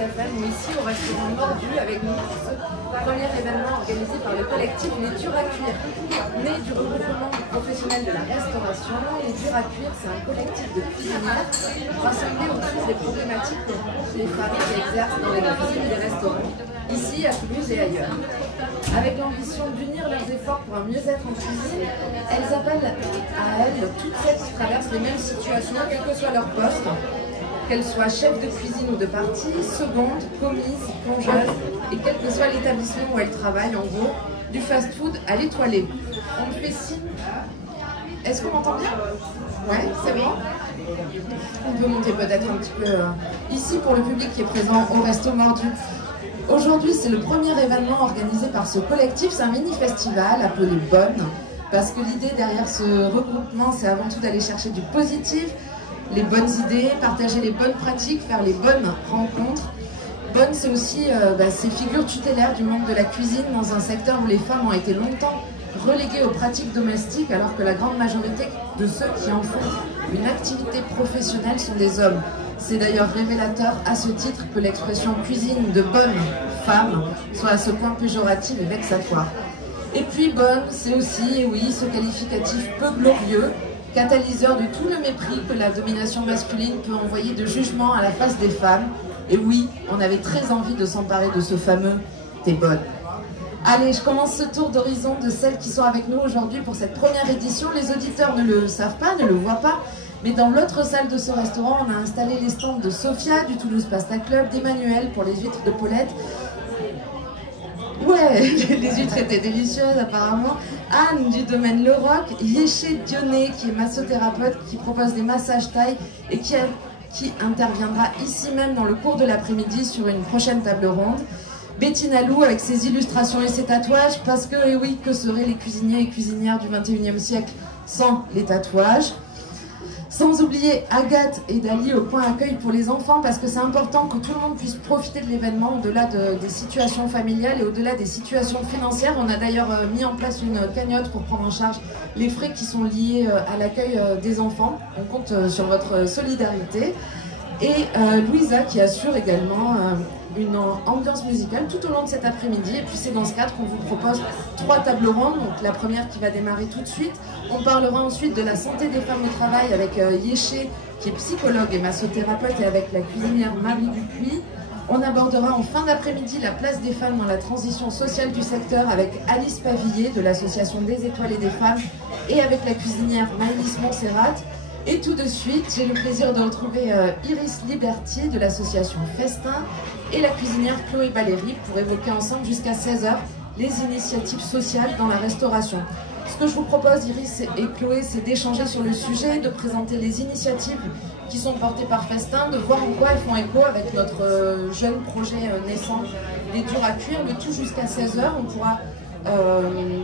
FM, ici au restaurant Mordu avec nous pour ce premier événement organisé par le collectif Les Durs à Cuire. Né du regroupement professionnel de la restauration, Les Durs à Cuire, c'est un collectif de cuisinières rassemblés autour des problématiques que rencontrent les femmes qui exercent dans les cuisines des restaurants, ici à Toulouse et ailleurs. Avec l'ambition d'unir leurs efforts pour un mieux-être en cuisine, elles appellent à elles toutes celles qui traversent les mêmes situations, quel que soit leur poste, qu'elles soient chefs de cuisine ou de partie, secondes, commises, plongeuses, et quel que soit l'établissement où elles travaillent, en gros, du fast-food à l'étoilé. On me fait signe. Est-ce qu'on m'entend bien? Ouais, c'est bon. On peut monter peut-être un petit peu ici pour le public qui est présent au Resto Mordu. Aujourd'hui, c'est le premier événement organisé par ce collectif. C'est un mini-festival appelé Bonne, parce que l'idée derrière ce regroupement, c'est avant tout d'aller chercher du positif, les bonnes idées, partager les bonnes pratiques, faire les bonnes rencontres. Bonne, c'est aussi ces figures tutélaires du monde de la cuisine dans un secteur où les femmes ont été longtemps reléguées aux pratiques domestiques, alors que la grande majorité de ceux qui en font une activité professionnelle sont des hommes. C'est d'ailleurs révélateur à ce titre que l'expression cuisine de bonne femme soit à ce point péjorative et vexatoire. Et puis bonne, c'est aussi, oui, ce qualificatif peu glorieux, catalyseur de tout le mépris que la domination masculine peut envoyer de jugement à la face des femmes. Et oui, on avait très envie de s'emparer de ce fameux « t'es bonne ». Allez, je commence ce tour d'horizon de celles qui sont avec nous aujourd'hui pour cette première édition. Les auditeurs ne le savent pas, ne le voient pas, mais dans l'autre salle de ce restaurant, on a installé les stands de Sophia, du Toulouse Pasta Club, d'Emmanuel pour les huîtres de Paulette. Ouais, les huîtres étaient délicieuses apparemment. Anne du domaine Le Roc, Yéché Dionnet qui est massothérapeute, qui propose des massages thaï et qui interviendra ici même dans le cours de l'après-midi sur une prochaine table ronde. Bettina Lou avec ses illustrations et ses tatouages, parce que, et oui, que seraient les cuisiniers et cuisinières du XXIe siècle sans les tatouages. Sans oublier Agathe et Dali au point accueil pour les enfants, parce que c'est important que tout le monde puisse profiter de l'événement au-delà des situations familiales et au-delà des situations financières. On a d'ailleurs mis en place une cagnotte pour prendre en charge les frais qui sont liés à l'accueil des enfants. On compte sur votre solidarité. Et Louisa qui assure également une ambiance musicale tout au long de cet après-midi. Et puis c'est dans ce cadre qu'on vous propose 3 tables rondes. Donc la première qui va démarrer tout de suite. On parlera ensuite de la santé des femmes au travail avec Yéché qui est psychologue et massothérapeute, et avec la cuisinière Marie Dupuis. On abordera en fin d'après-midi la place des femmes dans la transition sociale du secteur avec Alice Pavillier de l'association des Étoiles et des Femmes, et avec la cuisinière Maëlys Montserrat. Et tout de suite, j'ai le plaisir de retrouver Iris Liberty de l'association Festin et la cuisinière Chloé Valéry pour évoquer ensemble jusqu'à 16 h les initiatives sociales dans la restauration. Ce que je vous propose, Iris et Chloé, c'est d'échanger sur le sujet, de présenter les initiatives qui sont portées par Festin, de voir en quoi elles font écho avec notre jeune projet naissant, Les Durs à Cuire, le tout jusqu'à 16 h. On pourra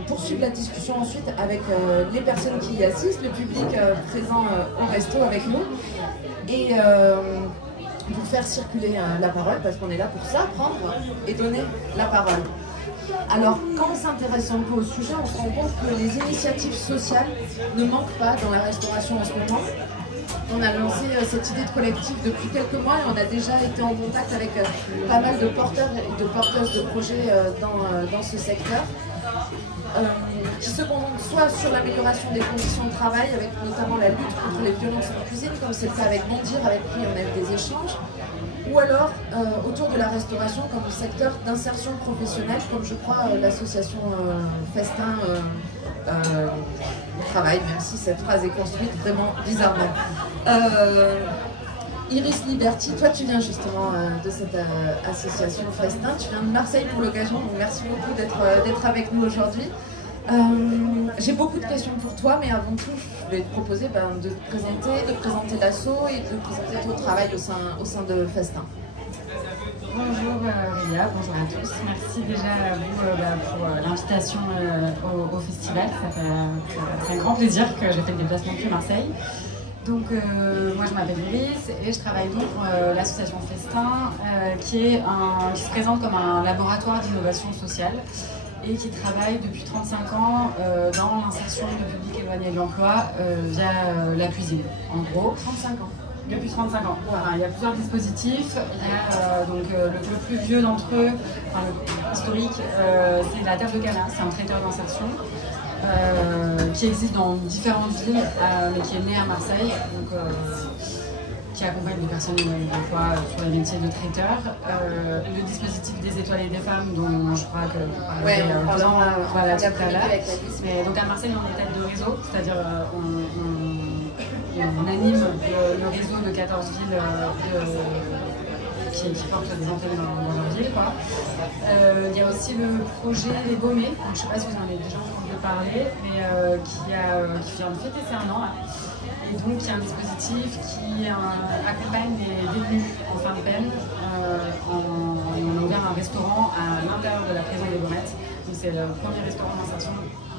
poursuivre la discussion ensuite avec les personnes qui y assistent, le public présent au resto avec nous, et pour faire circuler la parole, parce qu'on est là pour ça, prendre et donner la parole. Alors, quand on s'intéresse un peu au sujet, on se rend compte que les initiatives sociales ne manquent pas dans la restauration en ce moment. On a lancé cette idée de collectif depuis quelques mois et on a déjà été en contact avec pas mal de porteurs et de porteuses de projets dans ce secteur, qui se concentrent soit sur l'amélioration des conditions de travail, avec notamment la lutte contre les violences en cuisine, comme c'est le cas avec Bondir, avec qui on a eu des échanges, ou alors autour de la restauration comme secteur d'insertion professionnelle, comme je crois l'association Festin travaille, même si cette phrase est construite vraiment bizarrement. Iris Liberty, toi tu viens justement de cette association Festin, tu viens de Marseille pour l'occasion, donc merci beaucoup d'être avec nous aujourd'hui. J'ai beaucoup de questions pour toi, mais avant tout, je vais te proposer de te présenter l'asso et de présenter ton travail au sein de Festin. Bonjour Ria, bonjour à tous. Merci déjà à vous pour l'invitation au festival. C'est un grand plaisir que j'ai fait le déplacement depuis Marseille. Donc moi je m'appelle Iris et je travaille donc pour l'association Festin qui se présente comme un laboratoire d'innovation sociale. et qui travaille depuis 35 ans dans l'insertion de public éloigné de l'emploi via la cuisine, en gros. 35 ans. Depuis 35 ans. Enfin, il y a plusieurs dispositifs. Il y a, le plus vieux d'entre eux, enfin, le historique, c'est la Terre de Cana, c'est un traiteur d'insertion qui existe dans différentes villes, mais qui est né à Marseille. Donc, qui accompagne des personnes éloignées de l'emploi sur les métiers de traiteur. Le dispositif des étoiles et des femmes, dont je crois que on voilà, tout à l'heure. Mais donc à Marseille, on est tête de réseau, c'est-à-dire on anime le réseau de 14 villes qui portent des antennes dans leur ville. Il y a aussi le projet Les Baumés, je ne sais pas si vous en avez déjà entendu parler, mais qui vient de fêter ses 1 an. Là. Et donc, il y a un dispositif qui accompagne les détenus en fin de peine. On a ouvert un restaurant à l'intérieur de la prison des Baumettes. Donc, c'est le premier restaurant d'insertion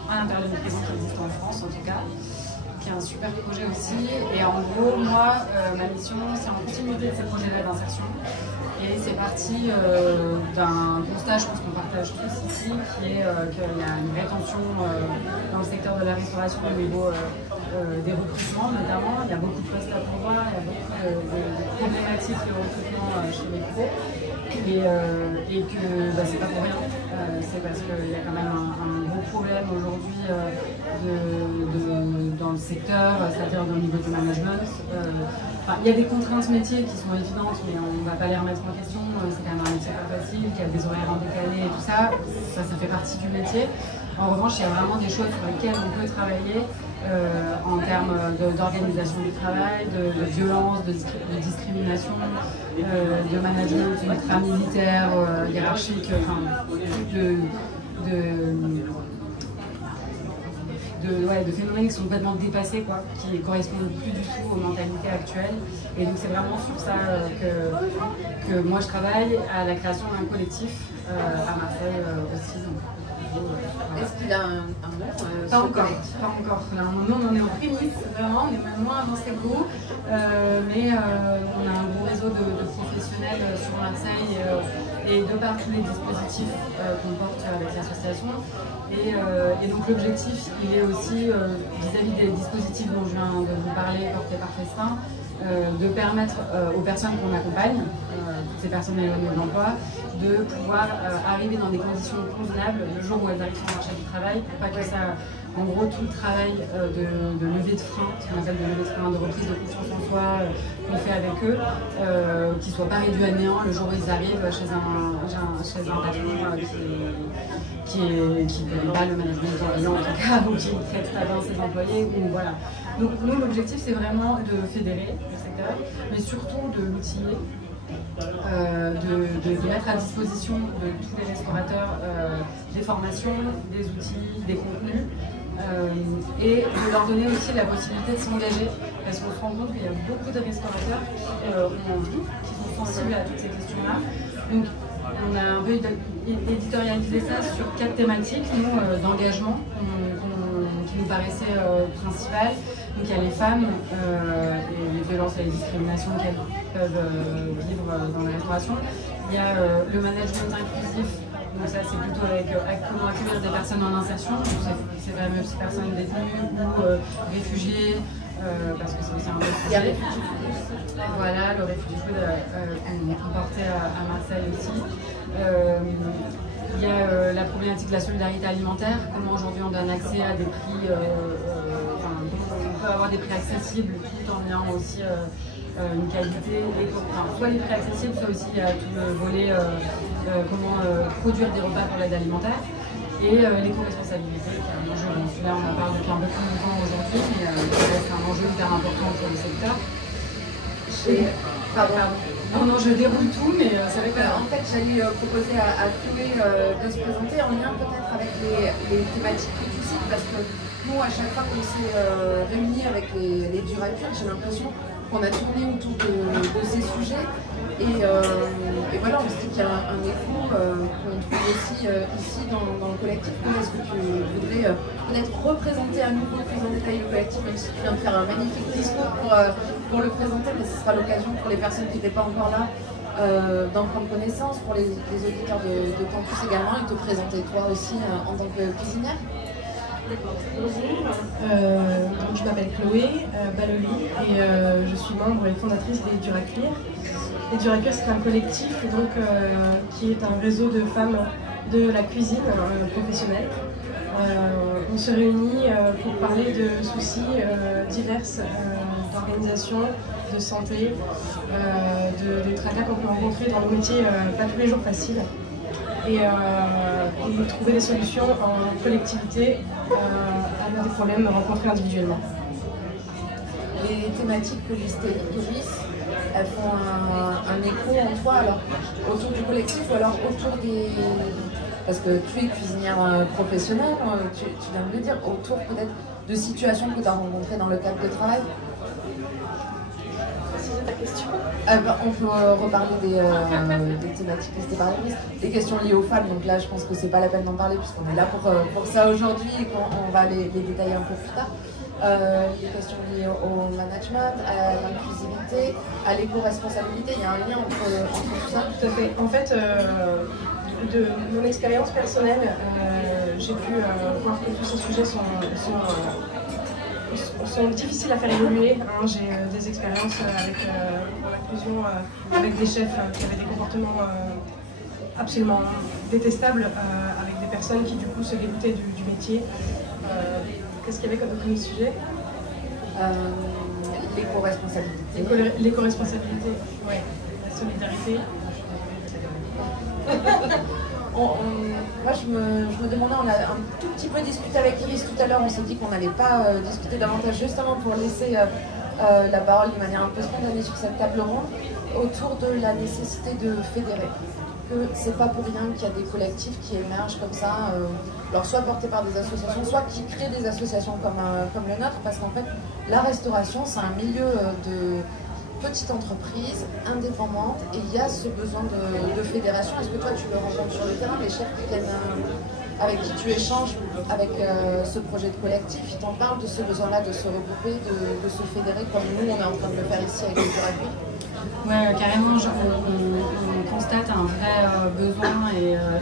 à l'intérieur d'une prison qui existe en France, en tout cas. Qui est un super projet aussi. Et en gros, moi, ma mission, c'est en continuité de ces projets-là d'insertion. Et c'est parti d'un constat, je pense qu'on partage tous ici, qui est qu'il y a une rétention dans le secteur de la restauration au niveau des recrutements notamment. Il y a beaucoup de postes à pourvoir, il y a beaucoup de problématiques de recrutement chez les pros. Et que c'est pas pour rien, c'est parce qu'il y a quand même un gros problème aujourd'hui dans le secteur, c'est-à-dire dans le niveau du management. Il y a des contraintes métiers qui sont évidentes, mais on ne va pas les remettre en question. C'est quand même un métier pas facile, qui a des horaires en décalé et tout ça. Ça fait partie du métier. En revanche, il y a vraiment des choses sur lesquelles on peut travailler en termes d'organisation du travail, de violence, de discrimination, de management ultra-militaire, hiérarchique, de phénomènes qui sont complètement dépassés, qui ne correspondent plus du tout aux mentalités actuelles. Et donc c'est vraiment sur ça que moi je travaille, à la création d'un collectif à Marseille aussi. Est-ce qu'il a un nom Pas encore. Là, nous, on en est en prémisse, vraiment, on est même moins avancé que vous. Mais on a un gros réseau de professionnels sur Marseille et de par tous les dispositifs qu'on porte avec l'association. Et donc l'objectif, il est aussi, vis-à-vis des dispositifs dont je viens de vous parler, portés par Festin, de permettre aux personnes qu'on accompagne, toutes ces personnes éloignées de l'emploi, de pouvoir arriver dans des conditions convenables le jour où elles arrivent sur le marché du travail, pour pas que ça, en gros, tout le travail de levée de frein, ce qu'on appelle de levée de frein, de reprise de confiance en soi, qu'on fait avec eux, qui ne soit pas réduit à néant le jour où ils arrivent chez un patron qui ne connaît pas le management bienveillant en tout cas, ou qui ne traite pas bien ses employés, ou voilà. Donc nous, l'objectif, c'est vraiment de fédérer le secteur, mais surtout de l'outiller, de mettre à disposition de tous les restaurateurs des formations, des outils, des contenus, et de leur donner aussi la possibilité de s'engager, parce qu'on se rend compte qu'il y a beaucoup de restaurateurs qui ont envie, qui sont sensibles à toutes ces questions-là. Donc on a un peu éditorialisé ça sur 4 thématiques, d'engagement, qui nous paraissaient principales. Donc il y a les femmes, et les violences et les discriminations qu'elles peuvent vivre dans la restauration. Il y a le management inclusif, donc ça c'est plutôt avec comment accueillir des personnes en insertion, ces fameuses personnes détenues ou réfugiées, parce que c'est aussi un autre sujet. Voilà, le Refugee Food qu'on portait à Marseille aussi. Il y a la problématique de la solidarité alimentaire, comment aujourd'hui on donne accès à des prix, on peut avoir des prix accessibles tout en ayant aussi une qualité, soit les prix accessibles, soit aussi tout le volet comment produire des repas pour l'aide alimentaire. Et l'éco-responsabilité, qui est un enjeu, celui-là on en parle depuis un peu plus longtemps aujourd'hui, mais c'est un enjeu hyper important pour le secteur. Non, je déroule tout, mais c'est vrai que... En fait, j'allais proposer à Chloé de se présenter en lien peut-être avec les thématiques que tu cites, parce que nous, à chaque fois qu'on s'est réunis avec les Duraculs, j'ai l'impression qu'on a tourné autour de ces sujets. Et voilà, on se dit qu'il y a un écho qu'on trouve aussi ici dans le collectif. Est-ce que tu voudrais peut-être représenter à nouveau, présenter le collectif, même si tu viens de faire un magnifique discours pour le présenter, mais ce sera l'occasion pour les personnes qui n'étaient pas encore là d'en prendre connaissance pour les auditeurs de Campus également et te présenter toi aussi en tant que cuisinière. Donc je m'appelle Chloé Baloli et je suis membre et fondatrice des Durs à Cuire. Les Durs à Cuire, c'est un collectif donc, qui est un réseau de femmes de la cuisine professionnelle. On se réunit pour parler de soucis divers d'organisation, de santé, de tracas qu'on peut rencontrer dans nos métiers pas tous les jours faciles. Et trouver des solutions en collectivité à des problèmes rencontrés individuellement. Les thématiques que listait Iris, elles font un écho en toi, alors autour du collectif ou alors autour des... Parce que tu es cuisinière professionnelle, tu viens de le dire, autour peut-être de situations que tu as rencontrées dans le cadre de travail. On peut reparler des thématiques listées par Iris, des questions liées aux femmes, donc là je pense que c'est pas la peine d'en parler puisqu'on est là pour ça aujourd'hui et qu'on va les détailler un peu plus tard. Les questions liées au management, à l'inclusivité, à l'éco-responsabilité, il y a un lien entre tout ça. Tout à fait. En fait, de mon expérience personnelle, j'ai pu voir que tous ces sujets sont difficiles à faire évoluer. Hein. J'ai des expériences avec l'inclusion, avec des chefs qui avaient des comportements absolument détestables, avec des personnes qui du coup se dégoûtaient du métier. Qu'est-ce qu'il y avait comme sujet? L'éco-responsabilité. L'éco-responsabilité, oui. La solidarité. Moi je me demandais, on a un tout petit peu discuté avec Iris tout à l'heure, on s'est dit qu'on n'allait pas discuter davantage justement pour laisser la parole de manière un peu spontanée sur cette table ronde autour de la nécessité de fédérer. Que c'est pas pour rien qu'il y a des collectifs qui émergent comme ça, alors soit portés par des associations, soit qui créent des associations comme le nôtre, parce qu'en fait la restauration c'est un milieu de petite entreprise, indépendante, et il y a ce besoin de fédération. Est-ce que toi tu le rencontres sur le terrain, les chefs qui viennent, avec qui tu échanges avec ce projet de collectif, ils t'en parlent de ce besoin-là de se regrouper, de se fédérer comme nous on est en train de le faire ici avec les Durs à Cuire? Ouais, carrément, on constate un vrai besoin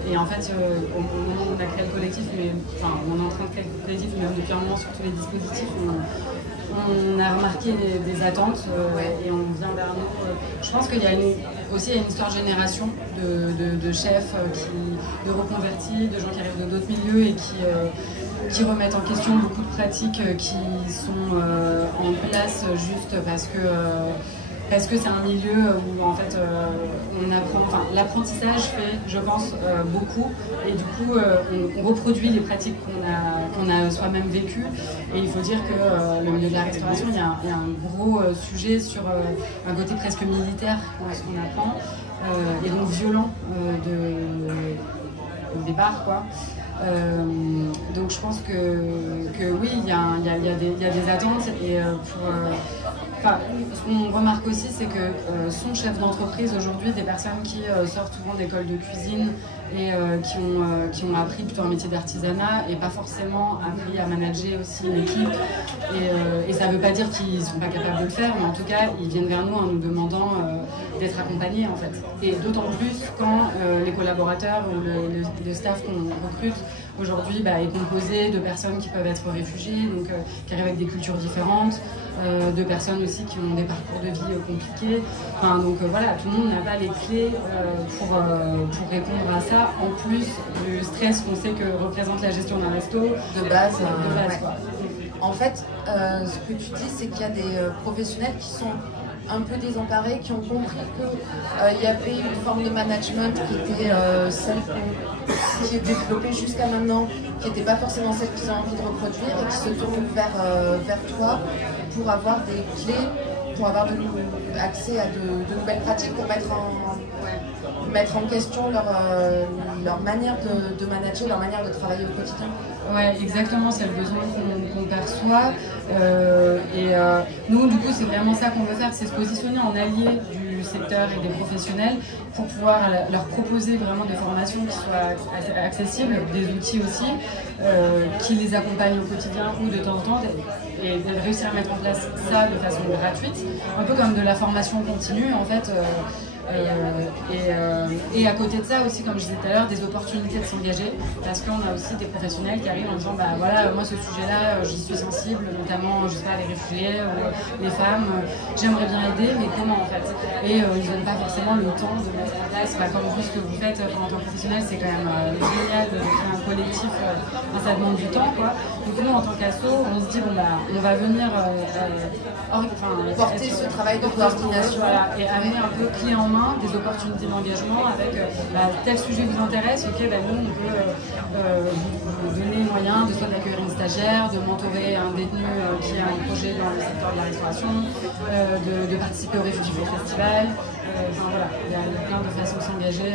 et en fait, au moment où on a créé le collectif, mais enfin, on est en train de créer le collectif, même depuis un moment sur tous les dispositifs, on a remarqué des attentes et on vient vers nous. Je pense qu'il y a aussi une histoire de génération de chefs, de reconvertis, de gens qui arrivent de d'autres milieux et qui remettent en question beaucoup de pratiques qui sont en place juste parce que c'est un milieu où en fait on apprend, enfin l'apprentissage fait, je pense, beaucoup et du coup on reproduit les pratiques qu'on a soi-même vécues et il faut dire que le milieu de la restauration, il y a un gros sujet sur un côté presque militaire dans ce qu'on apprend et donc violent au départ quoi. Donc je pense que oui, il y a des attentes et ce qu'on remarque aussi, c'est que sont chefs d'entreprise aujourd'hui des personnes qui sortent souvent d'écoles de cuisine et qui ont appris plutôt un métier d'artisanat et pas forcément appris à manager aussi une équipe. Et ça ne veut pas dire qu'ils ne sont pas capables de le faire, mais en tout cas, ils viennent vers nous en nous demandant d'être accompagnés en fait. Et d'autant plus quand les collaborateurs ou le staff qu'on recrute aujourd'hui est composé de personnes qui peuvent être réfugiées, donc qui arrivent avec des cultures différentes, de personnes aussi qui ont des parcours de vie compliqués. Enfin, donc voilà, tout le monde n'a pas les clés pour répondre à ça, en plus du stress qu'on sait que représente la gestion d'un resto. De base, ouais. Quoi. En fait, ce que tu dis, c'est qu'il y a des professionnels qui sont un peu désemparés, qui ont compris qu'il y avait une forme de management qui était celle qui est développée jusqu'à maintenant, qui n'était pas forcément celle qu'ils ont envie de reproduire et qui se tournent vers toi pour avoir des clés, pour avoir accès à de nouvelles pratiques, pour mettre en question leur manière de manager, leur manière de travailler au quotidien. Ouais, exactement, c'est le besoin qu'on perçoit. Nous, du coup, c'est vraiment ça qu'on veut faire, c'est se positionner en allié du secteur et des professionnels pour pouvoir leur proposer vraiment des formations qui soient accessibles, des outils aussi, qui les accompagnent au quotidien ou de temps en temps, et réussir à mettre en place ça de façon gratuite, un peu comme de la formation continue. En fait, Et à côté de ça aussi, comme je disais tout à l'heure, des opportunités de s'engager, parce qu'on a aussi des professionnels qui arrivent en disant bah voilà, moi ce sujet-là, j'y suis sensible, notamment je sais pas, les réfugiés, les femmes, j'aimerais bien aider, mais comment en fait? Et ils n'ont pas forcément le temps de mettre en place, comme vous ce que vous faites en tant que professionnel, c'est quand même génial de créer un collectif, ça demande du temps quoi. Donc nous en tant qu'asso, on se dit bon bah on va venir porter ce travail de coordination, voilà, et amener un peu clé en main des opportunités d'engagement avec tel sujet vous intéresse, ok, bah, nous on peut vous donner moyen de soit d'accueillir une stagiaire, de mentorer un détenu qui a un projet dans le secteur de la restauration, de participer au Réfugiés Festival, enfin voilà, il y a plein de façons de s'engager.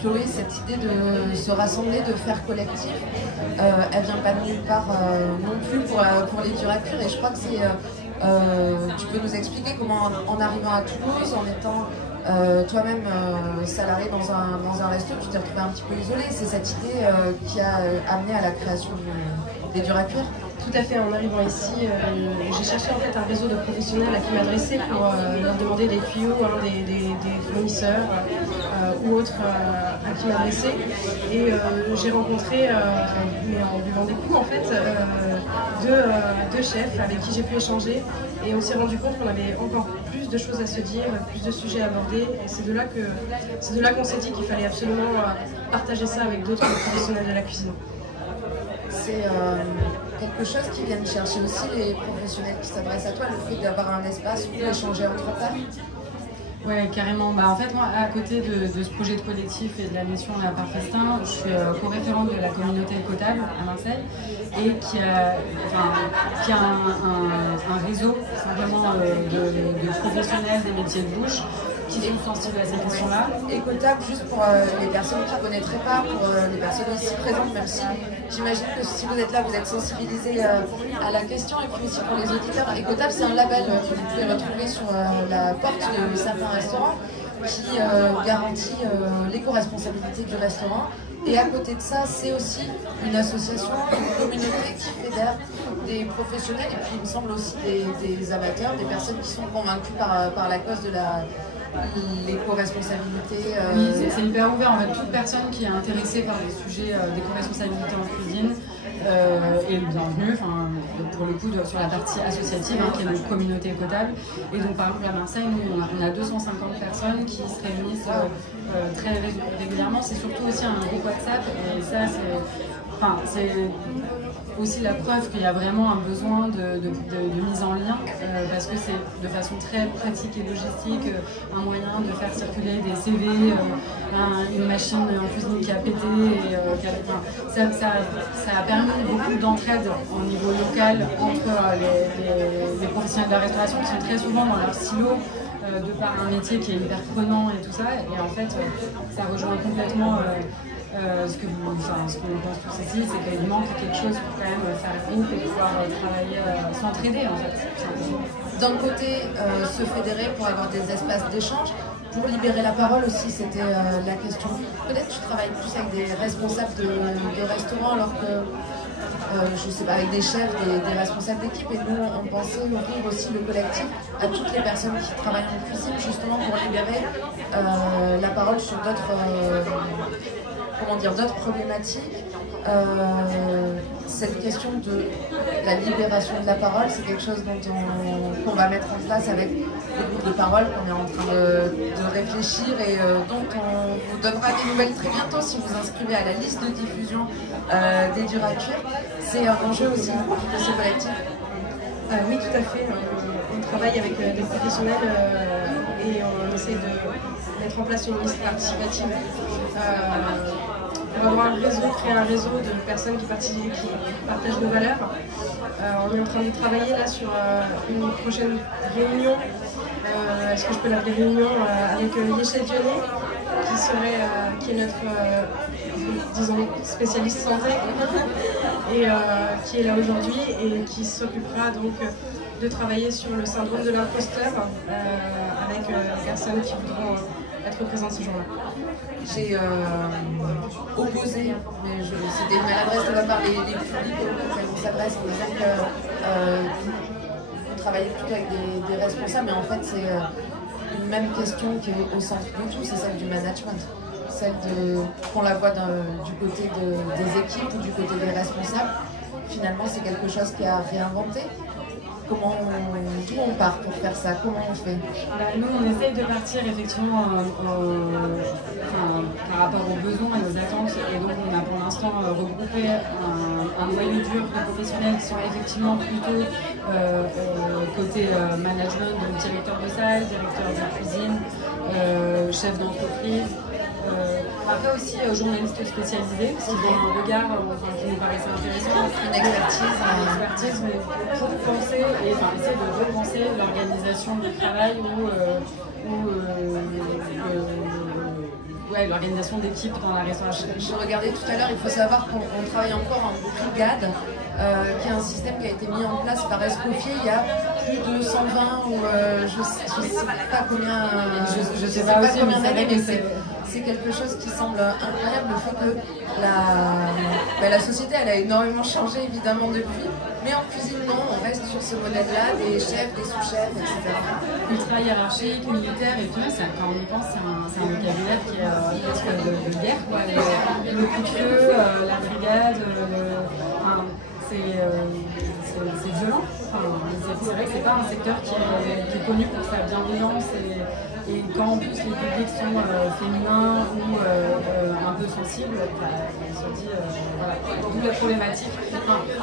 Chloé, cette idée de se rassembler, de faire collectif, elle vient pas de nulle part non plus pour les Duracure, et je crois que c'est tu peux nous expliquer comment en arrivant à Toulouse, en étant toi-même salarié dans un resto, tu t'es retrouvé un petit peu isolé. C'est cette idée qui a amené à la création des Duracure? Tout à fait, en arrivant ici, j'ai cherché en fait un réseau de professionnels à qui m'adresser pour leur demander des tuyaux, des fournisseurs ou autres à qui m'adresser. Et j'ai rencontré, mais en buvant des coups en fait, deux chefs avec qui j'ai pu échanger. Et on s'est rendu compte qu'on avait encore plus de choses à se dire, plus de sujets à aborder. Et c'est de là qu'on s'est dit qu'il fallait absolument partager ça avec d'autres professionnels de la cuisine. C'est quelque chose qui viennent chercher aussi les professionnels qui s'adressent à toi, le fait d'avoir un espace où échanger entre pairs? Oui, carrément. Bah, en fait, moi, à côté de ce projet de collectif et de la mission à Parfestin, je suis co-référente de la communauté équitable à Marseille et qui a un réseau simplement de professionnels des métiers de bouche qui sont sensibles à ces questions-là. Équitable, juste pour les personnes qui ne connaîtraient pas, pour les personnes ici présentes, même si j'imagine que si vous êtes là, vous êtes sensibilisés à la question, et puis aussi pour les auditeurs. Équitable, c'est un label que vous pouvez retrouver sur la porte de certains restaurants qui garantit l'éco-responsabilité du restaurant. Et à côté de ça, c'est aussi une association, une communauté qui fédère des professionnels et puis il me semble aussi des amateurs, des personnes qui sont convaincues par la cause de l'éco-responsabilité. Oui, c'est hyper ouvert. En fait, toute personne qui est intéressée par les sujets d'éco-responsabilité en cuisine est bienvenue, pour le coup, sur la partie associative, qui est notre communauté équitable. Et donc, par exemple, à Marseille, nous, on a 250 personnes qui se réunissent très régulièrement. C'est surtout aussi un groupe WhatsApp. Et ça, c'est aussi la preuve qu'il y a vraiment un besoin de mise en lien, parce que c'est de façon très pratique et logistique, un moyen de faire circuler des CV, une machine en cuisine qui a pété, et ça a permis beaucoup d'entraide au niveau local entre les professionnels de la restauration qui sont très souvent dans leur silo, de par un métier qui est hyper prenant et tout ça, et en fait ça rejoint complètement ce qu'on pense tous ici, c'est qu'il manque quelque chose pour quand même faire groupe et pouvoir travailler, s'entraider en fait. D'un côté, se fédérer pour avoir des espaces d'échange, pour libérer la parole aussi, c'était la question. Peut-être tu travailles plus avec des responsables de restaurants alors que, je sais pas, avec des chefs, des responsables d'équipe, et nous on pensait ouvrir aussi le collectif à toutes les personnes qui travaillent en cuisine, justement pour libérer la parole sur d'autres problématiques. Cette question de la libération de la parole, c'est quelque chose qu'on va mettre en place avec le groupe de parole qu'on est en train de réfléchir et dont on vous donnera des nouvelles très bientôt si vous inscrivez à la liste de diffusion des Duracure. C'est un enjeu aussi de ce collectif. Oui, tout à fait. On travaille avec des professionnels et on essaie de mettre en place une liste participative pour avoir créer un réseau de personnes qui partagent nos valeurs. On est en train de travailler là sur une prochaine réunion, est-ce que je peux l'appeler réunion, avec Yéchet Dionné, qui est notre disons, spécialiste santé et qui est là aujourd'hui et qui s'occupera donc de travailler sur le syndrome de l'imposteur avec les personnes qui voudront être présentes ce jour-là. J'ai opposé, mais c'était une maladresse de ma part, les publics auxquels on s'adresse en disant que vous travaillez plutôt avec des responsables, mais en fait une même question qui est au centre de tout, c'est celle du management. Celle qu'on la voit du côté des équipes ou du côté des responsables. Finalement, c'est quelque chose qui a réinventé. D'où on part pour faire ça? Comment on fait? Nous, on essaye de partir effectivement par rapport aux besoins et aux attentes. Et donc, on a pour l'instant regroupé un noyau dur de professionnels qui sont effectivement plutôt côté management, donc directeur de salle, directeur de cuisine, chef d'entreprise. Après aussi journalistes spécialisés, parce qu'ils ont un regard qui nous paraissait intéressant, une expertise, mais pour penser et essayer de repenser l'organisation du travail l'organisation d'équipe dans la restauration. Je regardais tout à l'heure, il faut savoir qu'on travaille encore en brigade, qui est un système qui a été mis en place par Escoffier il y a plus de 120 ou je sais pas combien, je sais pas combien d'années, mais c'est quelque chose qui semble incroyable, le fait que la société elle a énormément changé évidemment depuis, mais en cuisine non, on reste sur ce modèle-là, des chefs, des sous-chefs, etc. Ultra hiérarchique, militaire, et puis quand on y pense, c'est un vocabulaire qui est presque de guerre, quoi. Le coup de feu, la brigade, c'est violent. C'est vrai que c'est pas un secteur qui est connu pour sa bienveillance et quand en plus les publics sont féminins ou un peu sensibles, on se dit d'où la problématique.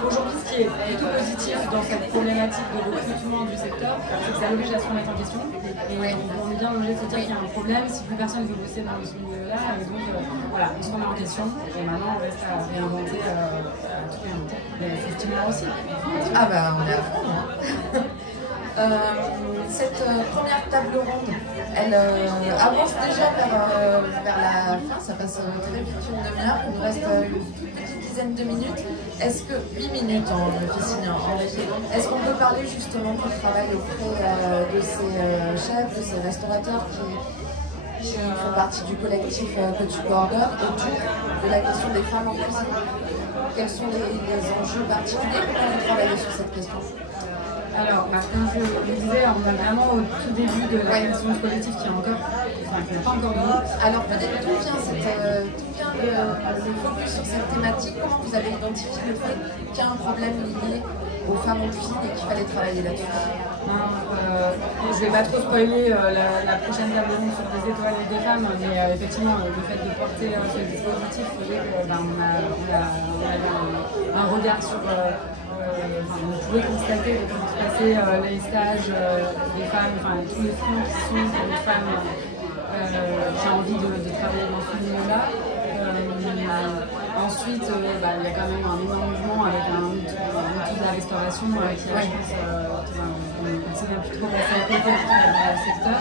Aujourd'hui, ce qui est plutôt positif dans cette problématique de recrutement du secteur, c'est que ça l'oblige à se remettre en question. Et on est bien obligé de se dire qu'il y a un problème si plus personne ne veut bosser dans ce milieu-là. Et donc on se remet en question et maintenant on reste à réinventer tout réinventer. Mais c'est stimulant aussi. Ah bah on est à fond, hein. Cette première table ronde, elle avance déjà vers la fin, ça passe très vite, une demi-heure, il nous reste une toute petite dizaine de minutes. Est-ce que 8 minutes en officine, en effet, est-ce qu'on peut parler justement du travail auprès de ces chefs, de ces restaurateurs qui font partie du collectif que tu coordonnes autour de la question des femmes en cuisine? Quels sont les enjeux particuliers? Comment vous travaillez sur cette question? Alors, comme je le disais, on est vraiment au tout début de la création du collectif qui n'a pas encore lieu. Alors peut-être d'où vient le focus sur cette thématique? Comment vous avez identifié le fait qu'il y a un problème lié aux femmes en cuisine et qu'il fallait travailler là-dessus? Je ne vais pas trop spoiler la prochaine table ronde sur des étoiles et des femmes, mais effectivement, le fait de porter ce dispositif faisait qu'on avait un regard sur... vous pouvez constater quand vous passez les stages des femmes, tous les fonds qui sont pour les femmes qui ont envie de travailler dans ce milieu-là. Ensuite, il y a quand même un énorme mouvement avec un outil de la restauration qui a, je pense, on ne sait plus trop passer à côté dans le secteur.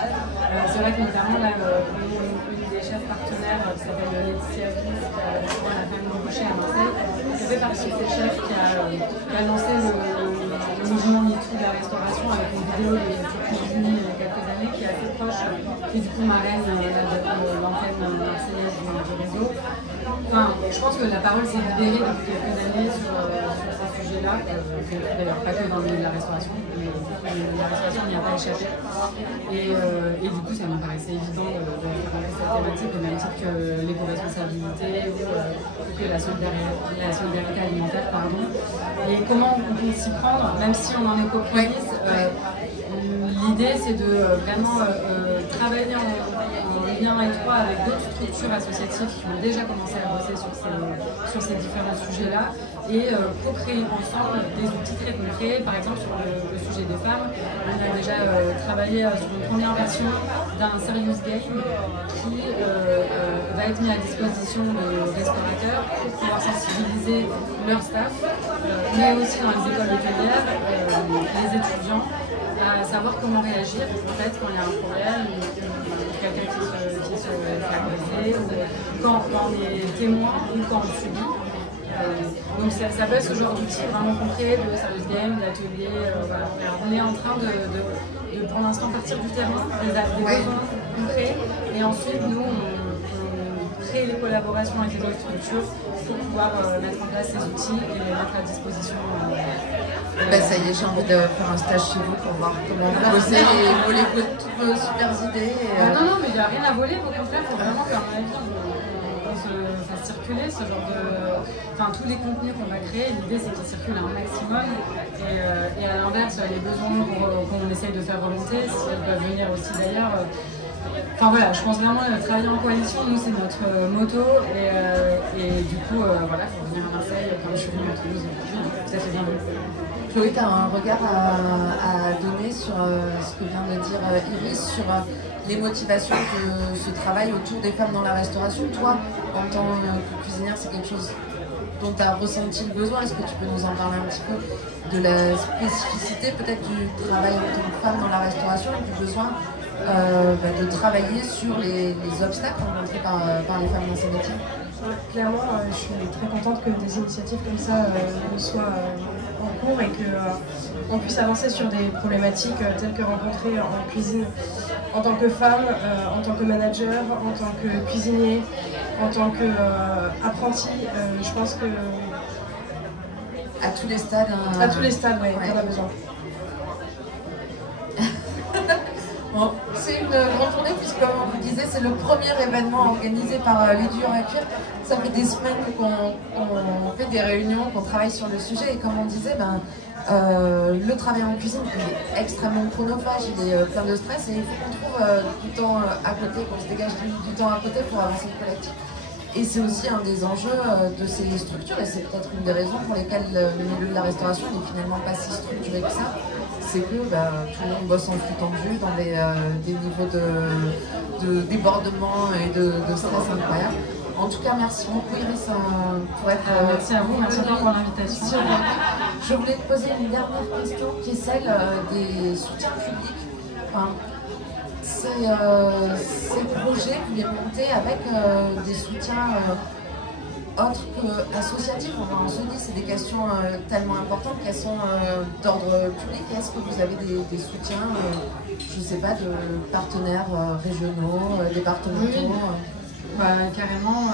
C'est vrai que notamment, là, une des chefs partenaires qui s'appelle Laetitia Vies, qui a la famille de Boucher à Marseille, qui fait partie de ces chefs qui a lancé le mouvement MeToo de la restauration avec une vidéo de cuisine il y a quelques années qui est assez proche, qui du coup marraine l'antenne marseillaise du réseau. Je pense que la parole s'est libérée depuis quelques années sur ces sujets-là, d'ailleurs pas que dans le milieu de la restauration, mais la restauration n'y a pas échappé. Et du coup, ça me paraissait évident de faire cette thématique, de même titre que l'éco-responsabilité ou que la solidarité alimentaire, pardon. Et comment on peut s'y prendre, même si on en est coproductrice, l'idée c'est de vraiment travailler en lien étroit avec d'autres structures associatives qui ont déjà commencé à bosser sur ces différents sujets-là et co-créer ensemble des outils très concrets. Par exemple, sur le sujet des femmes, on a déjà travaillé sur une première version d'un Serious Game qui va être mis à disposition de restaurateurs pour pouvoir sensibiliser leur staff, mais aussi dans les écoles hôtelières, les étudiants, à savoir comment réagir en fait, quand il y a un problème, quelqu'un qui se fait agresser, ou quand on est témoin ou quand on subit. Donc ça peut être ce genre d'outil vraiment concret de service game, d'atelier. Voilà. On est en train de pour l'instant partir du terrain, des besoins concrets, et ensuite nous on crée les collaborations avec les autres structures pour pouvoir mettre en place ces outils et les mettre à disposition Bah ça y est, j'ai envie de faire un stage chez vous pour voir comment vous bossez et voler toutes vos super idées. Non, mais il n'y a rien à voler, au contraire, il faut vraiment qu'à mon avis, on se fasse circuler ce genre de... Enfin, tous les contenus qu'on va créer, l'idée c'est qu'ils circulent un maximum. Et à l'inverse, les besoins qu'on essaye de faire remonter, si elles peuvent venir aussi d'ailleurs. Enfin voilà, je pense vraiment travailler en coalition, nous c'est notre motto. Et du coup, voilà, il faut venir à Marseille, comme je suis venue à Toulouse aujourd'hui, ça fait bien. Chloé, tu as un regard à donner sur ce que vient de dire Iris, sur les motivations de ce travail autour des femmes dans la restauration. Toi, en tant que cuisinière, c'est quelque chose dont tu as ressenti le besoin. Est-ce que tu peux nous en parler un petit peu de la spécificité peut-être du travail en tant que femme dans la restauration et du besoin de travailler sur les obstacles rencontrés par les femmes dans ces métiers? Clairement, je suis très contente que des initiatives comme ça soient en cours et qu'on puisse avancer sur des problématiques telles que rencontrées en cuisine en tant que femme, en tant que manager, en tant que cuisinier, en tant qu'apprenti. Je pense que... À tous les stades. À tous les stades, oui, on a besoin. Bon, c'est une grande journée puisque, comme on vous disait, c'est le premier événement organisé par les Durs à Cuire. Ça fait des semaines qu'on fait des réunions, qu'on travaille sur le sujet et comme on disait, le travail en cuisine il est extrêmement chronophage, il est plein de stress et il faut qu'on trouve du temps à côté, qu'on se dégage du temps à côté pour avancer le collectif. Et c'est aussi un des enjeux de ces structures et c'est peut-être une des raisons pour lesquelles le milieu de la restauration n'est finalement pas si structuré que ça. C'est que tout le monde bosse en flux tendu dans des niveaux de débordement et de stress incroyables. En tout cas, merci beaucoup Iris pour être... merci à vous, merci pour l'invitation. Je voulais te poser une dernière question qui est celle des soutiens publics. Enfin, ces projets, vous les montez avec des soutiens autres qu'associatifs. On se dit c'est des questions tellement importantes qu'elles sont d'ordre public. Est-ce que vous avez des soutiens, je ne sais pas, de partenaires régionaux, départementaux? Carrément,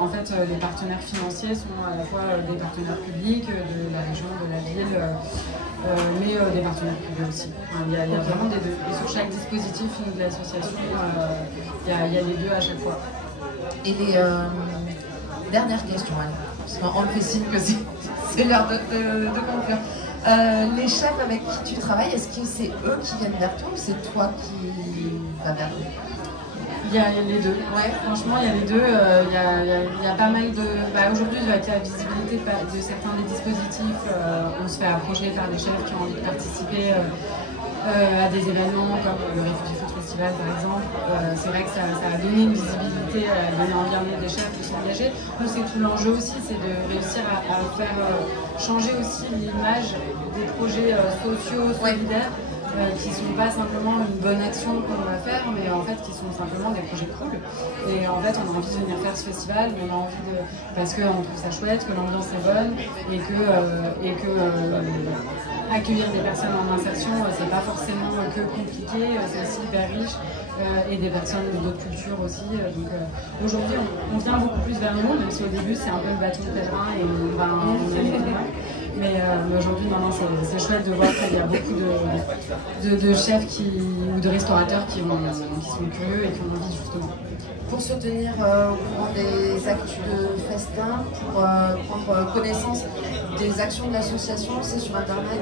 en fait, les partenaires financiers sont à la fois des partenaires publics, de la région, de la ville, mais des partenaires privés aussi. Il y a vraiment des deux. Et sur chaque dispositif de l'association, il y a les deux à chaque fois. Et les dernières questions, parce qu'on me fait signe que c'est l'heure de conclure. Les chefs avec qui tu travailles, est-ce que c'est eux qui viennent vers toi ou c'est toi qui vas vers eux? Il y a les deux, ouais, franchement il y a les deux, il y a pas mal de... aujourd'hui avec la visibilité de certains des dispositifs, on se fait approcher par des chefs qui ont envie de participer à des événements comme le Refugee Food Festival par exemple. C'est vrai que ça a donné une visibilité, donné envie à des chefs de s'engager. Nous c'est tout l'enjeu aussi, c'est de réussir à faire changer aussi l'image des projets sociaux, solidaires. Qui ne sont pas simplement une bonne action qu'on va faire, mais en fait qui sont simplement des projets cool. Et en fait on a envie de venir faire ce festival, on a envie de... parce qu'on trouve ça chouette, que l'ambiance est bonne, et que accueillir des personnes en insertion, c'est pas forcément que compliqué, c'est aussi hyper riche, et des personnes d'autres cultures aussi. Donc aujourd'hui on vient beaucoup plus vers nous, même si au début c'est un peu le bâton de pèlerin et on va mais aujourd'hui, c'est chouette de voir qu'il y a beaucoup de chefs ou de restaurateurs qui sont curieux et qui ont envie justement. Pour se tenir au courant des actus de Festin, pour prendre connaissance des actions de l'association, c'est sur internet?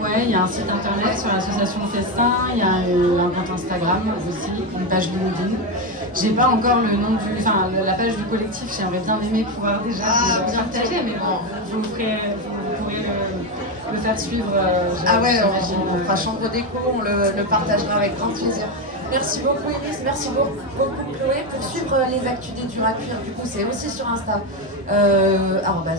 Ouais, il y a un site internet sur l'association Festin, il y a un compte Instagram aussi, une page LinkedIn. J'ai pas encore le nom la page du collectif, j'aimerais bien aimer pouvoir déjà bien partager, mais bon, vous pourrez le faire suivre. On fera chambre d'écho, on le partagera avec grand plaisir. Merci beaucoup Iris, merci beaucoup Chloé. Pour suivre les actus des Durs à Cuire, du coup c'est aussi sur Insta,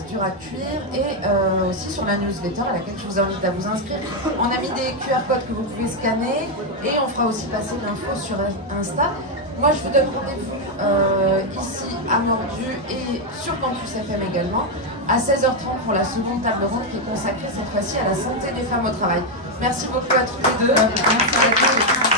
@Durs à Cuire, et aussi sur la newsletter à laquelle je vous invite à vous inscrire. On a mis des QR codes que vous pouvez scanner et on fera aussi passer l'info sur Insta. Moi je vous donne rendez-vous ici à Mordu et sur Campus FM également à 16h30 pour la seconde table ronde qui est consacrée cette fois-ci à la santé des femmes au travail. Merci beaucoup à toutes les deux. Merci à tous.